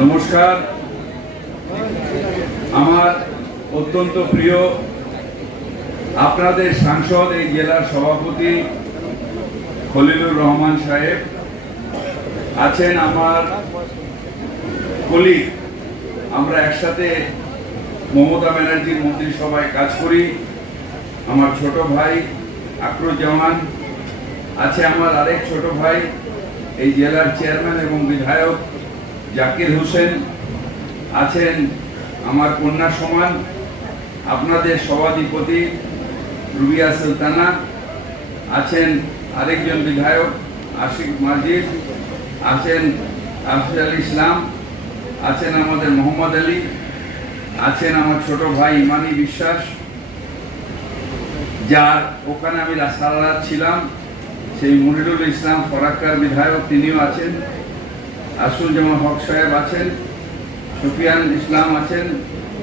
নমস্কার। আমার অত্যন্ত প্রিয় আপনাদের সাংসদ এই জেলার সভাপতি খলিলুর রহমান সাহেব আছেন, আমার কলিগ। আমরা একসাথে মমতা ব্যানার্জির মন্ত্রিসভায় কাজ করি। আমার ছোট ভাই আকরুজ্জামান আছে, আমার আরেক ছোট ভাই এই জেলার চেয়ারম্যান এবং বিধায়ক জাকির হোসেন আছেন, আমার কন্যা সমান আপনাদের সভাধিপতি রুবিয়া সুলতানা আছেন, আরেকজন বিধায়ক আশিক মাজিদ আছেন, আফজাল ইসলাম আছেন, আমাদের মোহাম্মদ আলী আছেন, আমার ছোট ভাই ইমানি বিশ্বাস, যার ওখানে আমি সারা রাত ছিলাম, সেই মনিরুল ইসলাম ফরাক্কার বিধায়ক তিনিও আছেন, আসুজ্জামান হক সাহেব আছেন, সুফিয়ান ইসলাম আছেন,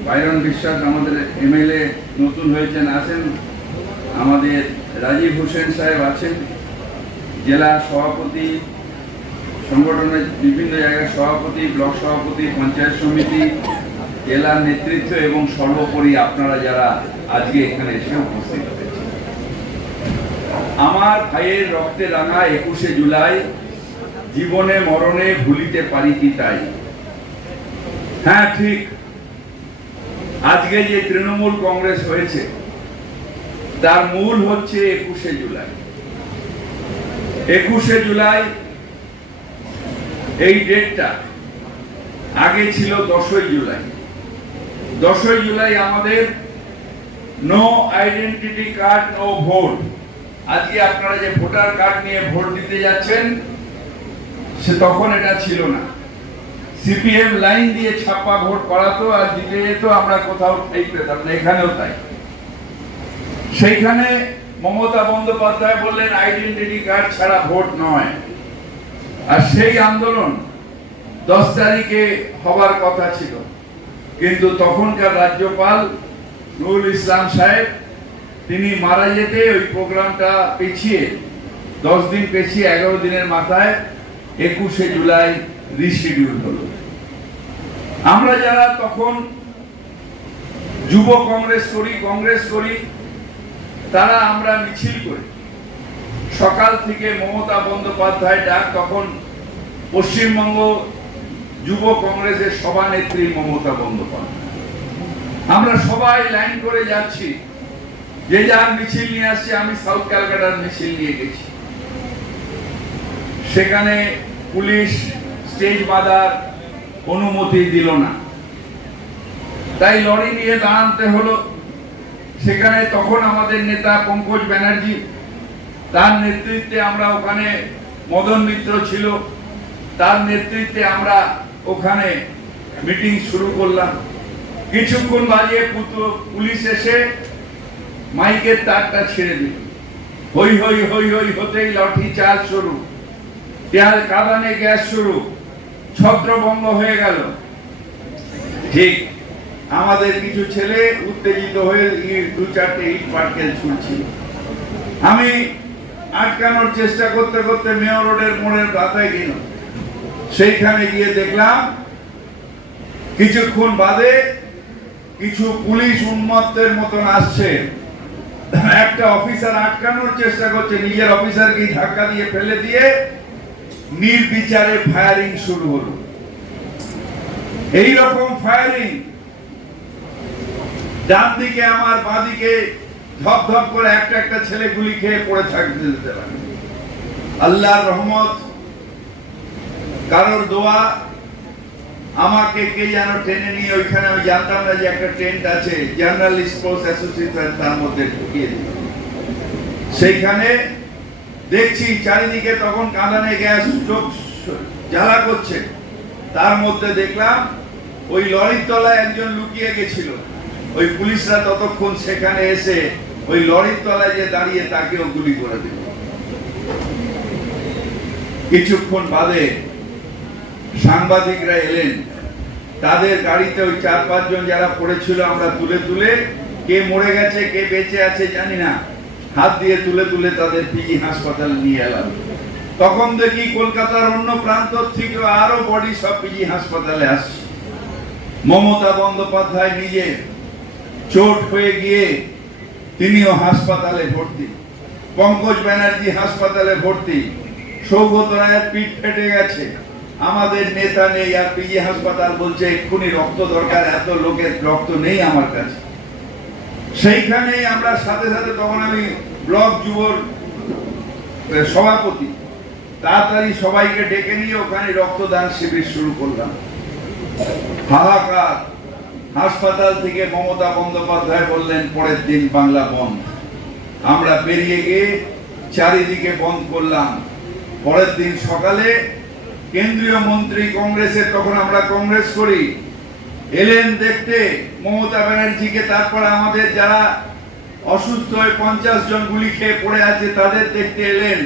বাইরন বিশ্বাস আমাদের এমএলএ নতুন হয়েছেন আছেন, আমাদের রাজীব হোসেন সাহেব আছেন, জেলা সভাপতি, সংগঠনের বিভিন্ন জায়গার সভাপতি, ব্লক সভাপতি, পঞ্চায়েত সমিতি, জেলার নেতৃত্ব এবং সর্বোপরি আপনারা যারা আজকে এখানে এসে উপস্থিত হয়েছেন। আমার ভাইয়ের রক্তে রাঙা 21শে জুলাই, জীবনে মরণে ভুলিতে পারি কি তাই। হ্যাঁ, ঠিক। আজকে যে তৃণমূল কংগ্রেস হয়েছে তার মূল হচ্ছে 21শে জুলাই। 21শে জুলাই এই ডেটটা আগে ছিল 10ই জুলাই। 10ই জুলাই আমাদের no identity card no vote. আজকে আপনারা যে ভোটার কার্ড নিয়ে ভোট দিতে যাচ্ছেন, সে তখন এটা ছিল না। সিপিএম লাইন দিয়ে ছাপ্পা ভোট করাতো আর দিতে যেত, আমরা কোথাও ঠিক পেতাম না, এখানেও তাই। সেইখানে মমতা বন্দ্যোপাধ্যায় বললেন আইডেন্টিটি কার্ড ছাড়া ভোট নয়। আর সেই আন্দোলন 10 তারিখে হবার কথা ছিল, কিন্তু তখনকার রাজ্যপাল নুরুল ইসলাম সাহেব তিনি মারা যেতে ওই প্রোগ্রামটা পেছিয়ে 10 দিন পেছিয়ে 11 দিনের মাথায় 21শে জুলাই রিশিডিউল হলো। আমরা যারা তখন যুব কংগ্রেস করি তারা আমরা মিছিল করি। সকাল থেকে মমতা বন্দ্যোপাধ্যায় ডাক, তখন পশ্চিমবঙ্গ যুব কংগ্রেসের সভানেত্রী মমতা বন্দ্যোপাধ্যায়। আমরা সবাই লাইন করে যাচ্ছি, যে যার মিছিল নিয়ে আসছে। আমি সাউথ ক্যালকাটার মিছিল নিয়ে গেছি, সেখানে পুলিশ স্টেজ বাঁধার অনুমতি দিল না, তাই লরি নিয়ে দাঁড়াতে হলো। সেখানে তখন আমাদের নেতা পঙ্কজ ব্যানার্জি, তার নেতৃত্বে আমরা ওখানে, মদন মিত্র ছিল, তার নেতৃত্বে আমরা ওখানে মিটিং শুরু করলাম। কিছুক্ষণ বাজে পুলিশ এসে মাইকের তারটা ছেড়ে দিল। হই হই হই হই হতেই লাঠি চার্জ শুরু, কাঁদানে গ্যাস শুরু, ছত্রভঙ্গ হয়ে গেল। ঠিক আমাদের কিছু ছেলে উত্তেজিত হয়ে 2-4টে ইট পাটকেল ছুটছিল। আমি আটকানোর চেষ্টা করতে করতে মেয়র রোডের মোড়ের পাতায় গেল। সেইখানে গিয়ে দেখলাম কিছুক্ষণ বাদে কিছু পুলিশ উন্মত্তের মতন আসছে। একটা অফিসার আটকানোর চেষ্টা করছে, নিজের অফিসারকে ধাক্কা দিয়ে ফেলে দিয়ে নির্বিচারে ফায়ারিং শুরু হলো। এই রকম ফায়ারিং, ডান দিকে আমার, বাঁ দিকে ধপ ধপ করে একটা একটা ছেলে গুলি খেয়ে পড়ে থাকতে দিতে পারে। আল্লাহর রহমত, কারোর দোয়া, আমাকে কে যেন টেনে নিয়ে ওইখানে, আমি জানতাম না যে একটা টেন্ট আছে জার্নালিস্ট স্পোর্টস অ্যাসোসিয়েশন, তার মধ্যে ঢুকিয়ে দিল। সেইখানে দেখছি চারিদিকে তখন কাঁদানে গ্যাস, চোখ জ্বালা করছে। তার মধ্যে দেখলাম ওই লরির তলায় একজন লুকিয়ে গেছিল। ওই পুলিশরা ততক্ষণ সেখানে এসে ওই লরির তলায় যে দাঁড়িয়ে তাকেও গুলি করে দিল। কিছুক্ষণ বাদে সাংবাদিকরা এলেন, তাদের গাড়িতে ওই 4-5 জন যারা পড়েছিল আমরা তুলে তুলে, কে মরে গেছে কে বেঁচে আছে জানি না, হাত দিয়ে তুলে তুলে তাদের পিজি হাসপাতালে নিয়ে এলাম। তখন দেখি কলকাতার অন্য প্রান্ত থেকে আরো বডি সব পিজি হাসপাতালে আসছে। মমতা বন্দ্যোপাধ্যায় নিজে চোট হয়ে গিয়ে তিনিও হাসপাতালে ভর্তি, পঙ্কজ ব্যানার্জি হাসপাতালে ভর্তি, সৌগত রায়ের পিঠ ফেটে গেছে, আমাদের নেতা নেই, আর পিজি হাসপাতাল বলছে এক্ষুনি রক্ত দরকার, এত লোকের রক্ত নেই আমার কাছে। সেইখানেই আমরা সাথে সাথে, তখন আমি ব্লক যুবর সভাপতি, তাড়াতাড়ি সবাইকে ডেকে নিয়ে ওখানে রক্তদান শিবির শুরু করলাম। হাহাকার। হাসপাতাল থেকে মমতা বন্দ্যোপাধ্যায় বললেন পরের দিন বাংলা বন্ধ। আমরা বেরিয়ে গিয়ে চারিদিকে বন্ধ করলাম। পরের দিন সকালে কেন্দ্রীয় মন্ত্রী কংগ্রেসের, তখন আমরা কংগ্রেস করি, এলেন দেখতে মমতা ব্যানার্জিকে। তারপর আমাদের যারা অসুস্থ হয়ে 50 জন গুলি খেয়ে পড়ে আছে তাদের দেখতে এলেন।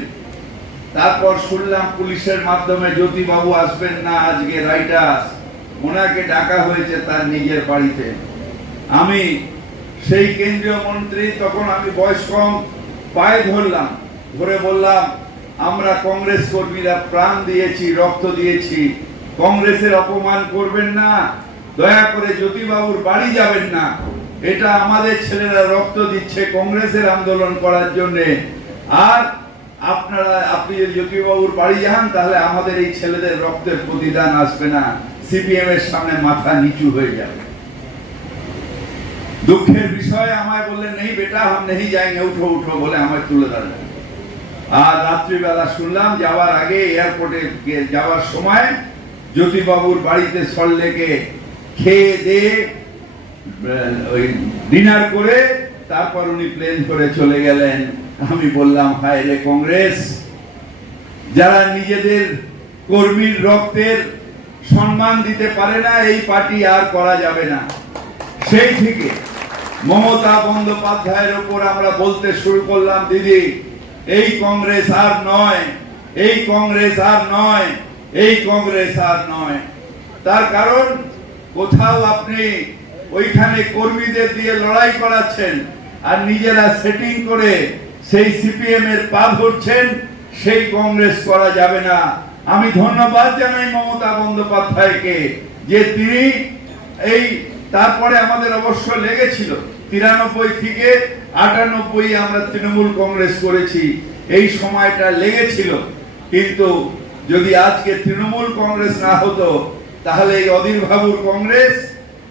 তারপর শুনলাম পুলিশের মাধ্যমে জ্যোতিবাবু আসবেন না আজকে, রাইটার্স, ওনাকে ডাকা হয়েছে তার নিজের বাড়িতে। আমি সেই কেন্দ্রীয় মন্ত্রী, তখন আমি বয়স কম, পায়ে ধরলাম, ধরে বললাম আমরা কংগ্রেস কর্মীরা প্রাণ দিয়েছি, রক্ত দিয়েছি, কংগ্রেসের অপমান করবেন না, দয়া করে জ্যোতিবাবুর বাড়ি যাবেন না, এটা আমাদের ছেলেরা রক্ত দিচ্ছে কংগ্রেসের আন্দোলন করার জন্য। আর আপনি যদি জ্যোতিবাবুর বাড়ি যান তাহলে আমাদের এই ছেলেদের রক্তের প্রতিদান আসবে না, সিপিএম এর সামনে মাথা নিচু হয়ে যাবে। দুঃখের বিষয়, আমায় বললেন নেই বেটা হাম নেই যাएंगे, উঠো উঠো বলে আমায় তুলে ধরলেন। আর রাত্রিবেলা শুনলাম যাওয়ার আগে, এয়ারপোর্টে যাওয়ার সময় জ্যোতিবাবুর বাড়িতে সল্টলেকে খেয়ে দিয়ে ওই ডিনার করে তারপর উনি প্লেন করে চলে গেলেন। আমি বললাম হায় রে কংগ্রেস, যারা নিজেদের কর্মীর রক্তের সম্মান দিতে পারে না, এই পার্টি আর করা যাবে না। সেই থেকে মমতা বন্দ্যোপাধ্যায়ের উপর আমরা বলতে শুরু করলাম, দিদি এই কংগ্রেস আর নয়, এই কংগ্রেস আর নয়, এই কংগ্রেস আর নয়। তার কারণ কোথাও আপনি ওইখানে কর্মীদের দিয়ে লড়াই করাচ্ছেন আর নিজেরা সেটিং করে সেই সিপিএম এর পা ধরছেন, সেই কংগ্রেস করা যাবে না। আমি ধন্যবাদ জানাই মমতা বন্দ্যোপাধ্যায়কে যে তিনি এই, তারপরে আমাদের অবশ্য লেগেছিল 93 থেকে 98 আমরা তৃণমূল কংগ্রেস করেছি, এই সময়টা লেগেছিল। কিন্তু যদি আজকে তৃণমূল কংগ্রেস না হতো তাহলে এই অধীর বাবুর কংগ্রেস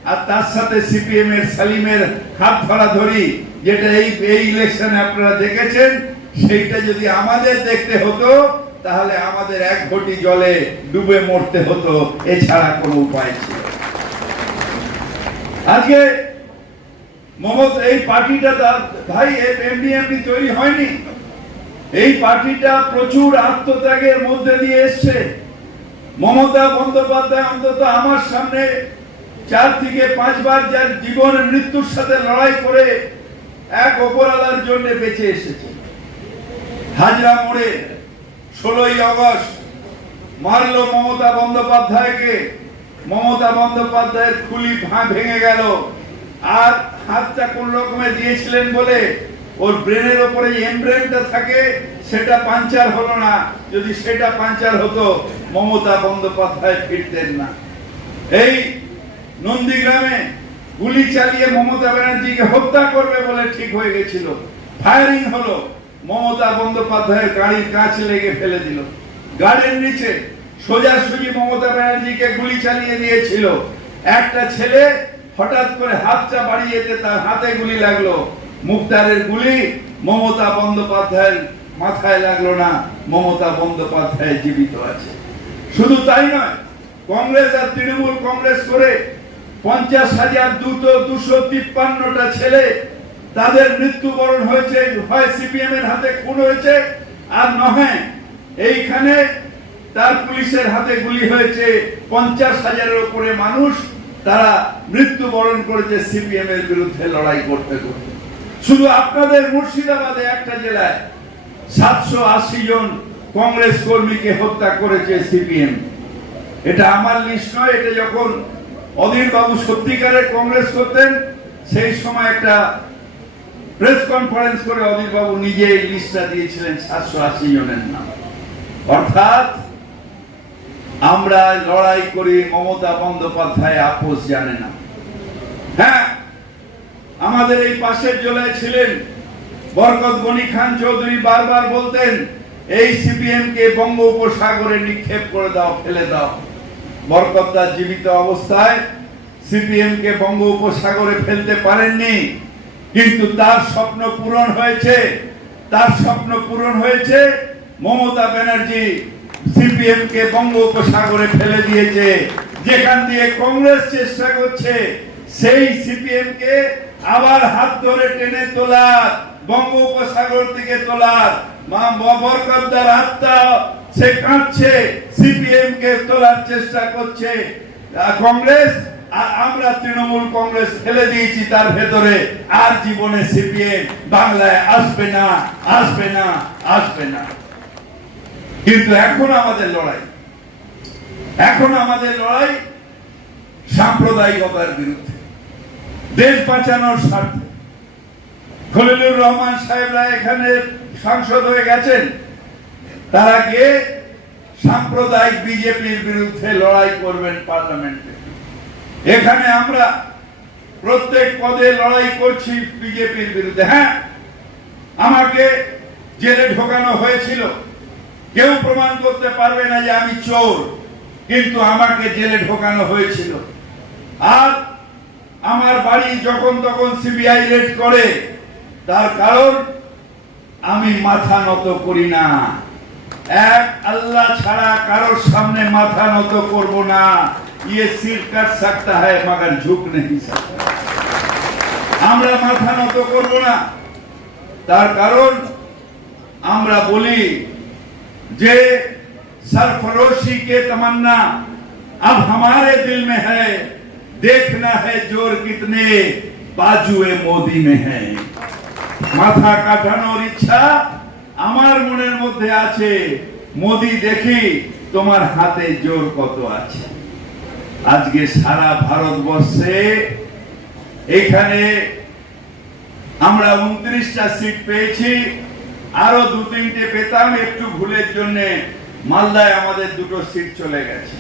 আর তার সাথে সিপিএম এর সালিমের হাত ধরাধরি, যেটা এই ইলেকশনে আপনারা দেখেছেন, সেইটা যদি আমাদের দেখতে হতো তাহলে আমাদের এক ঘটি জলে ডুবে মরতে হতো, এছাড়া কোনো উপায় ছিল। আজকে মমতা এই পার্টিটা ভাই এমনি তৈরি হয়নি, এই পার্টিটা প্রচুর আত্মত্যাগের মধ্যে দিয়ে এসছে। মমতা বন্দ্যোপাধ্যায় অন্তত আমার সামনে 4 থেকে 5 বার যার জীবন মৃত্যুর সাথে লড়াই করে এক অপরাধার জন্য বেঁচে এসেছে। হাজরা মোড়ে 16ই আগস্ট মারলো মমতা বন্দ্যোপাধ্যায়কে, মমতা বন্দ্যোপাধ্যায়ের খুলি ভেঙে গেল, আর হাতটা কোন রকমে দিয়েছিলেন বলে ওর ব্রেনের উপরে এমব্রেনটা থাকে, সেটা পাঞ্চার হলো না। যদি সেটা পাঞ্চার হতো মমতা বন্দ্যোপাধ্যায় ফিরতেন না। এই নন্দীগ্রামে গুলি চালিয়ে মমতা ব্যানার্জিকে হত্যা করবে বলে ঠিক হয়ে গেছিল, ফায়ারিং হলো, মমতা বন্দ্যোপাধ্যায়ের গাড়ির কাঁচ লেগে ফেলে দিল, গাড়ির নিচে সোজাসুজি মমতা ব্যানার্জিকে গুলি চালিয়ে দিয়েছিল। একটা ছেলে হঠাৎ করে হাতটা বাড়িয়ে যেতে তার হাতে গুলি লাগলো, মুক্তারের গুলি মমতা বন্দ্যোপাধ্যায়ের মাথায় লাগলো না, মমতা বন্দ্যোপাধ্যায় জীবিত আছে। শুধু তাই নয়, কংগ্রেস আর তৃণমূল কংগ্রেস করে 50,253টা ছেলে তাদের মৃত্যুবরণ হয়েছে, হয় সিপিএম এর হাতে খুন হয়েছে, আর নয় এইখানে তার পুলিশের হাতে গুলি হয়েছে। 50,000-এর উপরে মানুষ তারা মৃত্যুবরণ করেছে সিপিএম এর বিরুদ্ধে লড়াই করতে করতে। শুধু আপনাদের মুর্শিদাবাদে একটা জেলায় 780 জন কংগ্রেস কর্মীকে হত্যা করেছে সিপিএম। এটা আমার লিস্ট নয়, এটা যখন অধীর বাবু সত্যিকারের কংগ্রেস করতেন সেই সময় একটা প্রেস কনফারেন্স করে অধীর বাবু নিজে এই লিস্টটা দিয়েছিলেন 780 জনের নাম। অর্থাৎ আমরা লড়াই করি, মমতা বন্দ্যোপাধ্যায় আপোষ জানে না। হ্যাঁ, আমাদের এই পাশের জেলায় ছিলেন বরকত গনি খান চৌধুরী, বারবার বলতেন এই সিপিএম কে বঙ্গোপসাগরে নিক্ষেপ করে দাও, ফেলে দাও। বরকত দা জীবিত অবস্থায় সিপিএম কে বঙ্গোপসাগরে ফেলতে পারেননি, কিন্তু তার স্বপ্ন পূরণ হয়েছে। তার স্বপ্ন পূরণ হয়েছে। মমতা ব্যানার্জি সিপিএম কে বঙ্গোপসাগরে ফেলে দিয়েছে। যেখান দিয়ে কংগ্রেস চেষ্টা করছে সেই সিপিএম কে আবার হাত ধরে টেনে তোলার, বঙ্গোপসাগর থেকে তোলার। বরকতদার আত্মা সে কাঁদছে, সিপিএম কে তোলার চেষ্টা করছে কংগ্রেস। আর আমরা তৃণমূল কংগ্রেস ফেলে দিয়েছি তার ভেতরে। আর জীবনে সিপিএম বাংলায় আসবে না, আসবে না, আসবে না। কিন্তু এখন আমাদের লড়াই, এখন আমাদের লড়াই সাম্প্রদায়িকতার বিরুদ্ধে, দেশ বাঁচানোর স্বার্থে। খলিলুর রহমান সাহেবরা এখানে সাংসদ হয়ে গেছেন, তারা গিয়ে সাম্প্রদায়িক বিজেপির বিরুদ্ধে লড়াই করবেন পার্লামেন্টে। এখানে আমরা প্রত্যেক পদে লড়াই করছি বিজেপির বিরুদ্ধে। হ্যাঁ, আমাকে জেলে ঢোকানো হয়েছিল, কেউ প্রমাণ করতে পারবে না যে আমি চোর, কিন্তু আমাকে জেলে ঢোকানো হয়েছিল। আর আমার বাড়ি যখন তখন সিবিআই রেড করে, তার কারণ আমি মাথা নত করি না। এক আল্লাহ ছাড়া কারোর সামনে মাথা নত করব না। ये सिर कट सकता है मगर झुक नहीं सकता। আমরা মাথা নত করব না। তার কারণ আমরা বলি যে सरफरोशी के तमन्ना अब हमारे दिल में है, देखना है जोर कितने बाजुए मोदी में है। মাথা কাটানোর ইচ্ছা আমার মনের মধ্যে আছে। মোদি দেখি তোমার হাতে জোর কত আছে। আজকে সারা ভারতবর্ষে এখানে আমরা 29টা সিট পেয়েছি, আরো 2-3টে পেতাম, একটু ভুলের জন্য মালদায় আমাদের 2টো সিট চলে গেছে।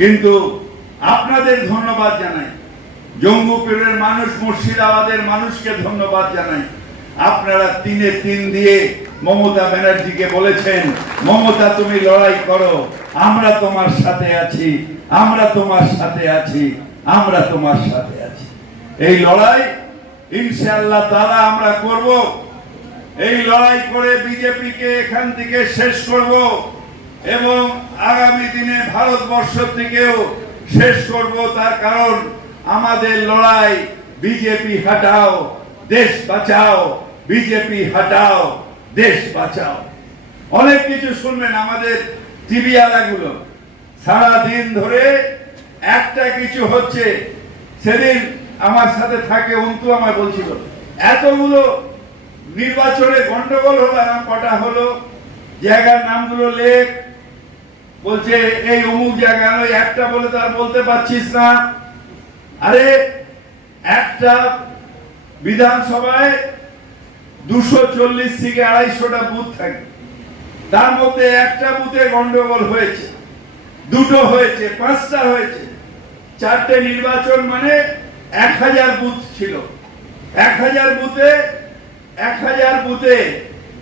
কিন্তু আপনাদের ধন্যবাদ জানাই, জঙ্গিপুরের মানুষ, মুর্শিদাবাদের মানুষকে ধন্যবাদ জানাই। আপনারা 3-3 দিয়ে মমতা ব্যানার্জিকে বলেছেন, মমতা তুমি লড়াই করো, আমরা তোমার সাথে আছি, আমরা তোমার সাথে আছি, আমরা তোমার সাথে আছি। এই লড়াই ইনশাআল্লাহ তাআলা আমরা করব। এই লড়াই করে বিজেপিকে এখান থেকে শেষ করব এবং আগামী দিনে ভারতবর্ষ থেকেও শেষ করব। তার কারণ আমাদের লড়াই বিজেপি হটাও, দেশ বাঁচাও, বিজেপি হটাও, দেশ বাঁচাও। অনেক কিছু শুনবেন আমাদের টিভি আলাগুলো, সারা দিন ধরে একটা কিছু হচ্ছে। সেদিন আমার সাথে থাকে অন্তু আমায় বলছিল এতগুলো নির্বাচনে গন্ডগোল হলো, নাম কটা হলো, জায়গার নামগুলো লেখ, বলছে এই অমুক জায়গা, একটা বলে তার বলতে পারছিস না। আরে একটা বিধানসভায় 240 থেকে 250টা বুথ থাকে, তার মধ্যে একটা বুথে গন্ডগোল হয়েছে, 2টো হয়েছে, 5টা হয়েছে। 4টে নির্বাচন মানে 1000 বুথ ছিল। 1000 বুথে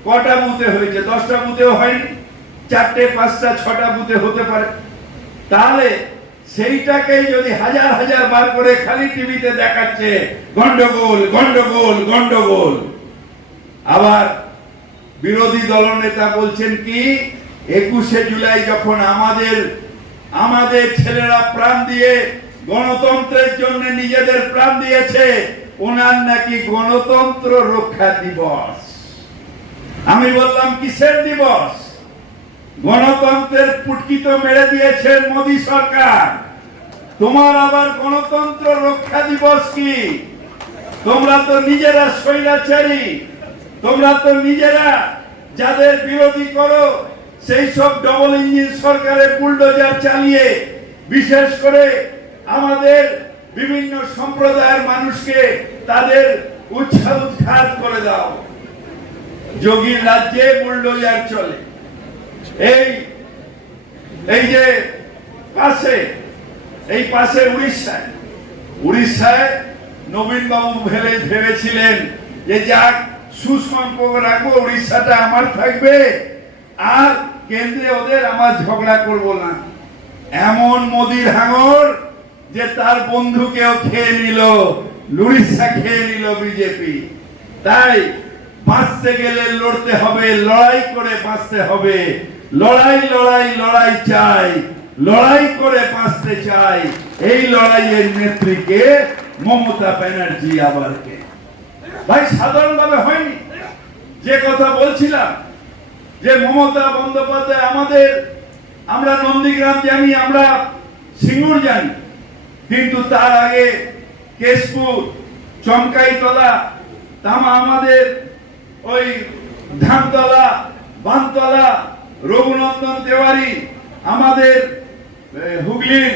কটা বুথে হয়েছে? 10টা বুথেও হয়নি। 4টে, 5টা, 6টা বুথে হতে পারে। তাহলে সেইটাকেই যদি হাজার হাজার বার করে খালি টিভিতে দেখাচ্ছে গন্ডগোল, গন্ডগোল, গন্ডগোল। আবার বিরোধী দলনেতা বলছেন কি 21শে জুলাই যখন আমাদের ছেলেরা প্রাণ দিয়ে গণতন্ত্রের জন্য নিজেদের প্রাণ দিয়েছে, ওনার নাকি গণতন্ত্র রক্ষা দিবস। আমি বললাম কিসের দিবস? গণতন্ত্রের পুটকি তো মেরে দিয়েছে মোদী সরকার, তোমার আবার গণতন্ত্র রক্ষা দিবস কি? তোমরা তো নিজেরা স্বৈরাচারী, তোমরা তো নিজেরা যাদের বিরোধী করো সেই সব ডবল ইঞ্জিন সরকারের বুলডোজার চালিয়ে বিশেষ করে আমাদের বিভিন্ন সম্প্রদায়ের মানুষকে তাদের উৎখাত করে দাও। যোগীর রাজ্যে বুলডোজার চলে, এই এই যে পাশে উড়িষ্যায় নবীন বাবু ভেবেছিলেন যে যাক সুসম্পর্ক রাখবো, উড়িষ্যাটা আমার থাকবে আর কেন্দ্রে ওদের আমার ঝগড়া করব না। এমন মোদির হাঙর যে তার বন্ধুকেও খেয়ে নিল, উড়িষ্যা খেয়ে নিল বিজেপি। তাই বাঁচতে গেলে লড়তে হবে, লড়াই করে বাঁচতে হবে। লড়াই চাই, লড়াই করে বাঁচতে চাই। এই লড়াইয়ের নেত্রীকে মমতা ব্যানার্জি আবার কে? ভাই সাধারণভাবে হয়নি। যে কথা বলছিলাম যে মমতা বন্দ্যোপাধ্যায় আমরা নন্দীগ্রাম জানি, আমরা সিঙ্গুর জানি, কিন্তু তার আগে কেশপুর, চমকাইতলা, আমাদের ওই ধানতলা, বানতলা, রঘুনন্দন তেওয়ারি, আমাদের হুগলির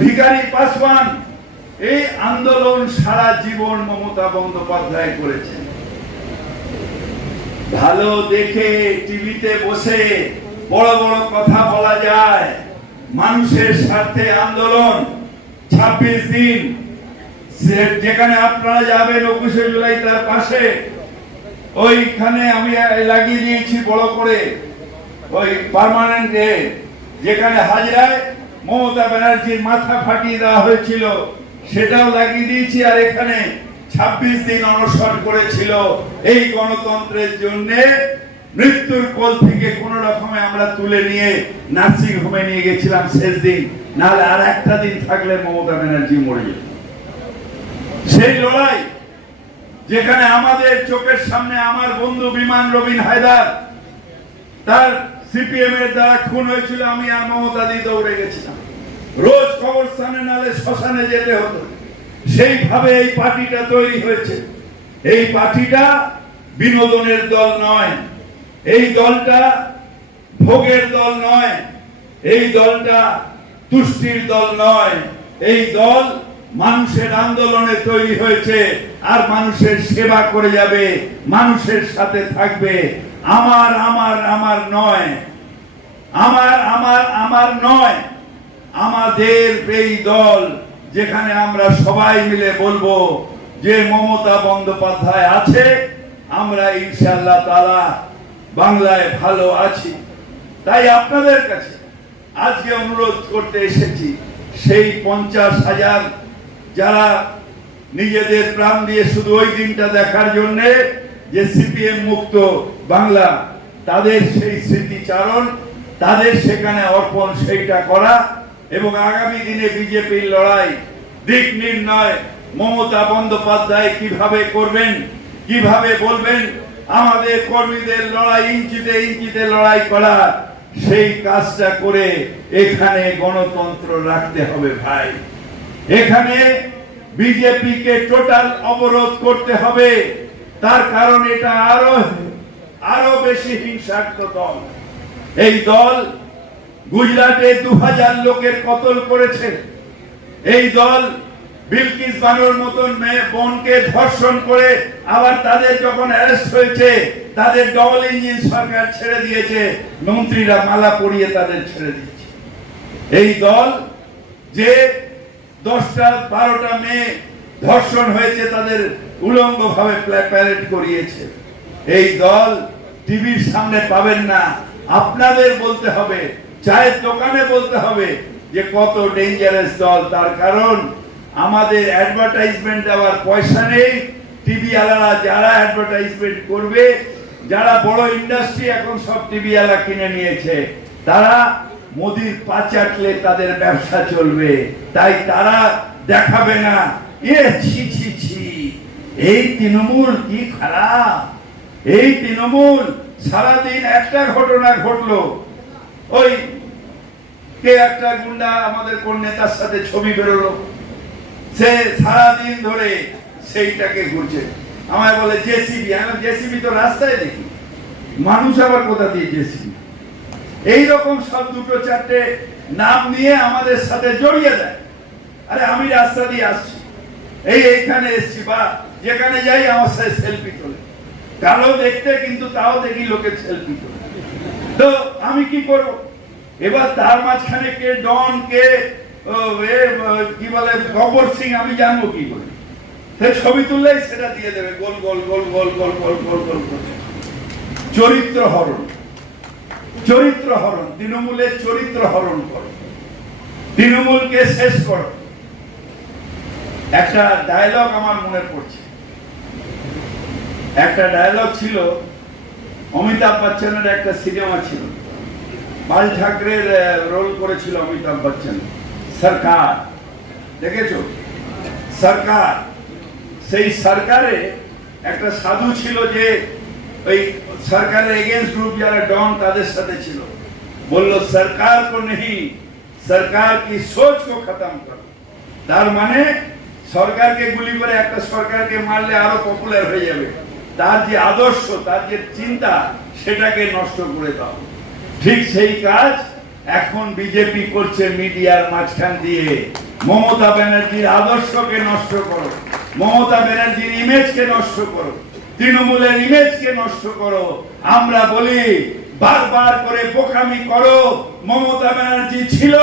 ভিখারি পাসওয়ান, এই আন্দোলন সারা জীবন মমতা বন্দ্যোপাধ্যায় করেছেন। ভালো দেখে টিভিতে বসে বড় বড় কথা বলা যায়, মানুষের স্বার্থে আন্দোলন 26 দিন, যেখানে আপনারা যাবেন 21শে জুলাই তার পাশে ওইখানে আমি লাগিয়ে দিয়েছি বড় করে ওই পার্মানেন্ট, যেখানে হাজরায় মমতা ব্যানার্জির মাথা ফাটিয়ে দেওয়া হয়েছিল সেটাও লাগিয়ে দিয়েছি। আর এখানে 26 দিন অনশন করেছিল এই গণতন্ত্রের জন্য, মৃত্যুর কোল থেকে কোন রকমে আমরা তুলে নিয়ে নার্সিং হোমে নিয়ে গেছিলাম শেষ দিন, নাহলে আর একটা দিন থাকলে মমতা ব্যানার্জি মরে যেত। সেই লড়াই যেখানে আমাদের চোখের সামনে আমার বন্ধু বিমান রবিন হায়দার, তার সিপিএম এর দ্বারা খুন হয়েছিল, আমি আর মমতা দি দৌড়ে গেছিলাম, রোজ কবরস্থানে নালে শ্মশানে যেতে হতো। সেইভাবে এই পার্টিটা তৈরি হয়েছে। এই পার্টিটা বিনোদনের দল নয়, এই দলটা ভোগের দল নয়, এই দলটা তুষ্টির দল নয়, এই দল মানুষের আন্দোলনে তৈরি হয়েছে আর মানুষের সেবা করে যাবে, মানুষের সাথে থাকবে। আমার আমার আমার নয়, আমার নয়, আমাদের এই দল, যেখানে আমরা সবাই মিলে বলবো যে মমতা বন্দ্যোপাধ্যায় আছে, আমরা ইনশাআল্লাহ তাআলা বাংলায় ভালো আছি। তাই আপনাদের কাছে আজকে অনুরোধ করতে এসেছি, সেই 50,000 যারা নিজেদের প্রাণ দিয়ে শুধু ওই দিনটা দেখার জন্য যে সিপিএম মুক্ত বাংলা, তাদের সেই স্মৃতিচারণ, তাদের সেখানে অর্পণ সেইটা করা এবং আগামী দিনে বিজেপির লড়াই দিক নির্ণয় মমতা বন্দ্যোপাধ্যায় কিভাবে করবেন, কিভাবে বলবেন আমাদের কর্মীদের লড়াই ইঞ্চিতে লড়াই করা, সেই কাজটা করে এখানে গণতন্ত্র রাখতে হবে ভাই। এখানে বিজেপিকে টোটাল অবরোধ করতে হবে, তার কারণ এটা আরো বেশি হিংসাত্মক দল। এই দল গুজরাটে 2000 লোকের কতল করেছে। এই দল বিলকিস বানোর মতন মেয়ে বোনকে ধর্ষণ করে আবার তাদের যখন অ্যারেস্ট হয়েছে তাদের ডবল ইঞ্জিন সরকার ছেড়ে দিয়েছে, মন্ত্রীরা মালা পরিয়ে তাদের ছেড়ে দিয়েছে। এই দল যে 10টা 12টা মেয়ে ধর্ষণ হয়েছে তাদের উলঙ্গ ভাবে প্যারেড করিয়েছে। এই দল টিভির সামনে পাবেন না, আপনাদের বলতে হবে, চায়ের দোকানে বলতে হবে যে কত ডেঞ্জারাস দল। তার কারণ আমাদের অ্যাডভার্টাইজমেন্ট দেওয়ার পয়সা নেই। টিভি আলারা যারা অ্যাডভার্টাইজমেন্ট করবে, যারা বড় ইন্ডাস্ট্রি এখন সব টিভি আলা কিনে নিয়েছে, তারা মোদির পা চাটলে তাদের ব্যবসা চলবে, তাই তারা দেখাবে না ছি এই তৃণমূল কি খারাপ। এই তৃণমূল সারাদিন একটা ঘটনা ঘটলো, ওই কে একটা গুন্ডা আমাদের কোন নেতার সাথে ছবি বেরোলো, সে সারাদিন ধরে সেইটাকে ঘুরছে। আমায় বলে জেসিবি, আমি জেসিবি তো রাস্তায় দেখি, মানুষ আবার কোথা দিয়ে জেসিবি। এইরকম সব দুটো চারটে নাম নিয়ে আমাদের সাথে জড়িয়ে দেয়। আরে আমি রাস্তা দিয়ে আসছি, এইখানে এসছি, বা যেখানে যাই আমার সাথে সেলফি তোলে, কালো দেখতে কিন্তু তাও দেখি লোকের সেলফি তোলে। তো আমি কি করব? এবার তার মাঝখানে কে ডন, কে কি বলে গব্বর সিং, আমি জানবো কি করে? ছবি তুললেই সেটা দিয়ে দেবে, গোল গোল গোল গোল গোল গোল গোল গোল গোল। চরিত্র হরণ, চরিত্র হরণ, তৃণমূলের চরিত্র হরণ করো, তৃণমূলকে শেষ করো। একটা ডায়লগ আমার মনে পড়ছে, একটা ডায়লগ ছিল, অমিতাভ বচ্চনের একটা সিনেমা ছিল, বাল ঠাকরের রোল করেছিল অমিতাভ বচ্চন, সরকার, দেখেছো সরকার? সেই সরকারে একটা সাধু ছিল যে ওই সরকারের এগেন্স্ট গ্রুপ যারা ডন তাদের সাথে ছিল, বললো সরকার কো নেই, সরকার কি সোচ কো খতম করো। তার মানে সরকারকে গুলি করে একটা সরকারকে মারলে আরো পপুলার হয়ে যাবে, তার যে আদর্শ, তার যে চিন্তা, সেটাকে নষ্ট করে দাও। ঠিক সেই কাজ এখন বিজেপি করছে মিডিয়ার মাঝখান দিয়ে। মমতা ব্যানার্জির আদর্শকে নষ্ট করো, মমতা ব্যানার্জির ইমেজকে নষ্ট করো, তৃণমূলের ইমেজকে নষ্ট করো। আমরা বলি বারবার করে বোকামি করো, মমতা ব্যানার্জি ছিল,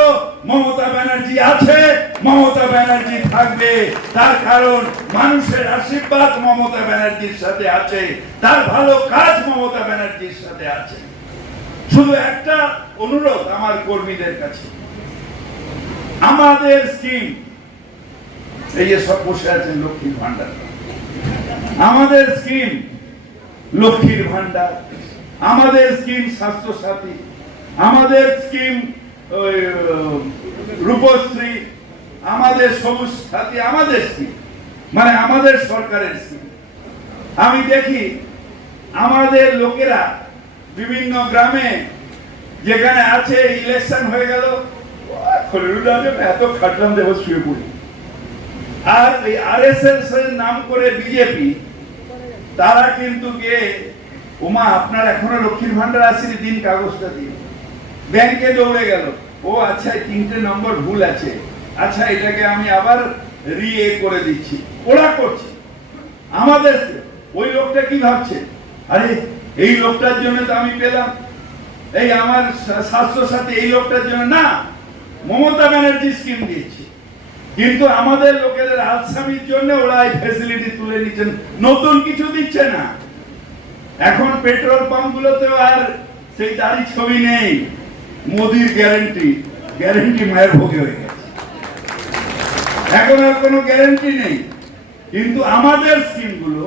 মমতা ব্যানার্জি আছে, মমতা ব্যানার্জি থাকবে। তার কারণ মানুষের আশীর্বাদ মমতা ব্যানার্জির সাথে আছে, তার ভালো কাজ মমতা ব্যানার্জির সাথে আছে। শুধু একটা অনুরোধ আমার কর্মীদের কাছে, আমাদের স্কিম, এই যে সব বসে আছেন লক্ষ্মীর ভান্ডার, আমাদের স্কিম লক্ষ্মীর ভান্ডার, আমাদের স্কিম স্বাস্থ্য সাথী, আমাদের স্কিম রূপশ্রী, আমাদের সবুজ সাথী, আমাদের স্কিম, মানে আমাদের সরকারের স্কিম। আমি দেখি আমাদের লোকেরা বিভিন্ন গ্রামে যেখানে আছে, ইলেকশন হয়ে গেল, এত খাটলাম দেব, শুয়ে পড়ি। আর এই আরএসএস এর নাম করে বিজেপি, তারা কিন্তু গিয়ে, ওমা আপনার এখনো লক্ষ্মীর ভান্ডার আসেনি, দিন কাগজটা দিন। ব্যাংকে দৌড়ে গেল, ও আচ্ছা 3টে নম্বর ভুল আছে, আচ্ছা এটাকে আমি আবার রিএ করে দিচ্ছি। ওরা করছে। আমাদের ওই লোকটা কি ভাবছে, আরে এই লোকটার জন্য তো আমি পেলাম, এই আমার স্বাস্থ্য সাথী এই লোকটার জন্য না, মমতা ব্যানার্জি স্কিম দিয়েছে। কিন্তু আমাদের লোকেদের আসামির জন্য ওরা এই ফ্যাসিলিটি তুলে নিচ্ছেন, নতুন কিছু দিচ্ছে না। এখন পেট্রোল পাম্প গুলোতেও আর সেই দাড়ি ছবি নেই, মোদির গ্যারান্টি, গ্যারান্টি মায়ের ভোগে হয়ে গেছে, এখন আর কোনো গ্যারান্টি নেই। কিন্তু আমাদের স্কিম গুলো,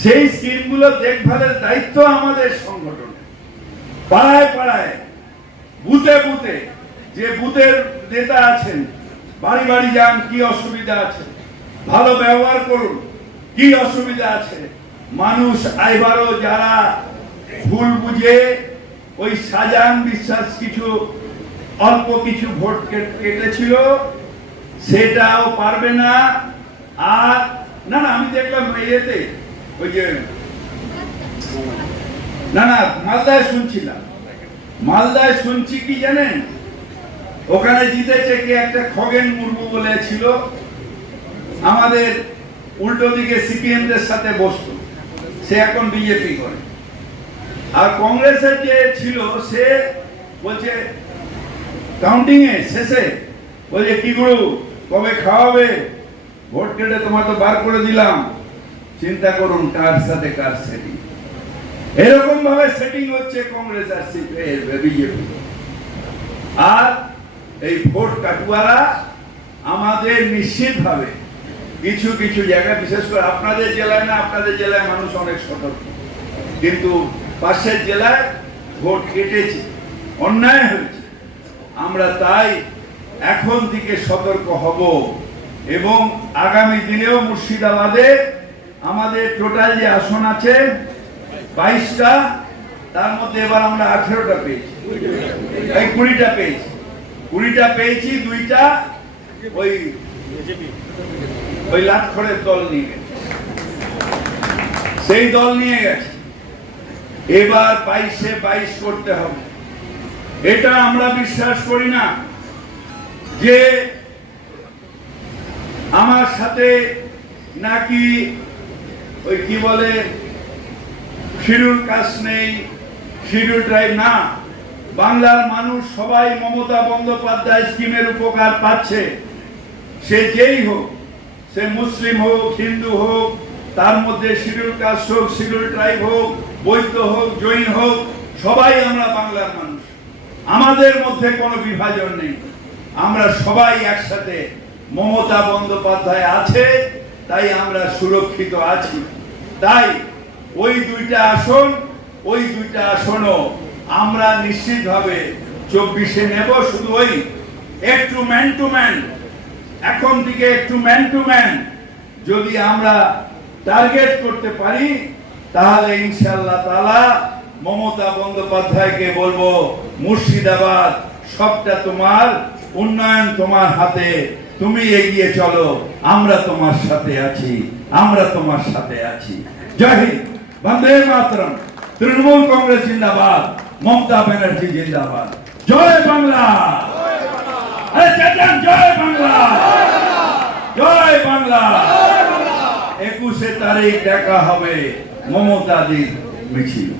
সেই স্কিম গুলো দেখভালের দায়িত্ব আমাদের সংগঠন, পাড়ায় পাড়ায়, বুথে বুথে, যে বুথের নেতা আছেন, বাড়ি বাড়ি যান, কি অসুবিধা আছে, ভালো ব্যবহার করুন, কি অসুবিধা আছে। মানুষ আইবারও যারা ভুল বুঝে ওই সাজান বিশ্বাস কিছু অল্প কিছু ভোট কেটেছিল, সেটাও পারবে না। আর না না, আমি দেখলাম এতে ওই যে না না মালদায় শুনছিলাম, মালদায় শুনছি কি জানেন, ওখানে জিতেছে কে, একটা খগেন মুর্মু বলে ছিল, আমাদের উল্টো দিকে সিপিএম দের সাথে বসতো, সে এখন বিজেপি করে। আর কংগ্রেসের যে ছিল, সে বলছে কাউন্টিং এ শেষে বলছে, কি গুরু কবে খাওয়াবে, ভোট কেটে তোমার তো বার করে দিলাম, চিন্তা করুন কার সাথে কার সেটিং। এরকম ভাবে সেটিং হচ্ছে কংগ্রেস আর বিজেপি। আর এই ভোট কাটুয়ারা আমাদের নিশ্চিত ভাবে কিছু কিছু জায়গায়, বিশেষ করে আপনাদের জেলায় না, আপনাদের জেলায় মানুষ অনেক সতর্ক, কিন্তু পাশের জেলায় ভোট কেটেছে, অন্যায় হয়েছে। আমরা তাই এখন থেকে সতর্ক হব, এবং আগামী দিনেও মুর্শিদাবাদে আমাদের টোটাল যে আসন আছে 22টা, তার মধ্যে এবার আমরা 18টা পেয়েছি, এই 20টা পেয়েছি, 20টা পেয়েছি, 2টা ওই লাটখড়ের দল নিয়ে গেছে, সেই দল নিয়ে গেছে। এবার 22-এ 22 করতে হবে। এটা আমরা বিশ্বাস করি না যে আমার সাথে নাকি ওই কি বলে শিডিউল কাস্ট নেই, শিডিউল ট্রাইব না, বাংলার মানুষ সবাই মমতা বন্দ্যোপাধ্যায় স্কিমের উপকার পাচ্ছে। সে যেই হোক, সে মুসলিম হোক, হিন্দু হোক, তার মধ্যে শিডিউল কাস্ট হোক, শিডিউল ট্রাইব হোক, বৈদ্য হোক, জৈন হোক, সবাই আমরা বাংলার মানুষ। আমাদের মধ্যে কোনো বিভাজন নেই, আমরা সবাই একসাথে। মমতা বন্দ্যোপাধ্যায় আছে তাই আমরা সুরক্ষিত আছি। তাই ওই দুইটা আসনও আমরা নিশ্চিতভাবে 24-এ নেব। শুধু ওই একটু ম্যান টু ম্যান, এখন থেকে একটু ম্যান টু ম্যান যদি আমরা টার্গেট করতে পারি, তাহলে ইনশাআল্লাহ তাআলা মমতা বন্দ্যোপাধ্যায়কে বলবো, মুর্শিদাবাদ সবটা তোমার, উন্নয়ন তোমার হাতে, তুমি এগিয়ে চলো, আমরা তোমার সাথে আছি, আমরা তোমার সাথে আছি। জয় হিন্দ, বন্দে মাতরম। তৃণমূল কংগ্রেস জিন্দাবাদ, মমতা ব্যানার্জি জিন্দাবাদ। জয় বাংলা, আরে চেতন, জয় বাংলা, জয় বাংলা। 21 তারিখ দেখা হবে মমতাদির মিছিল।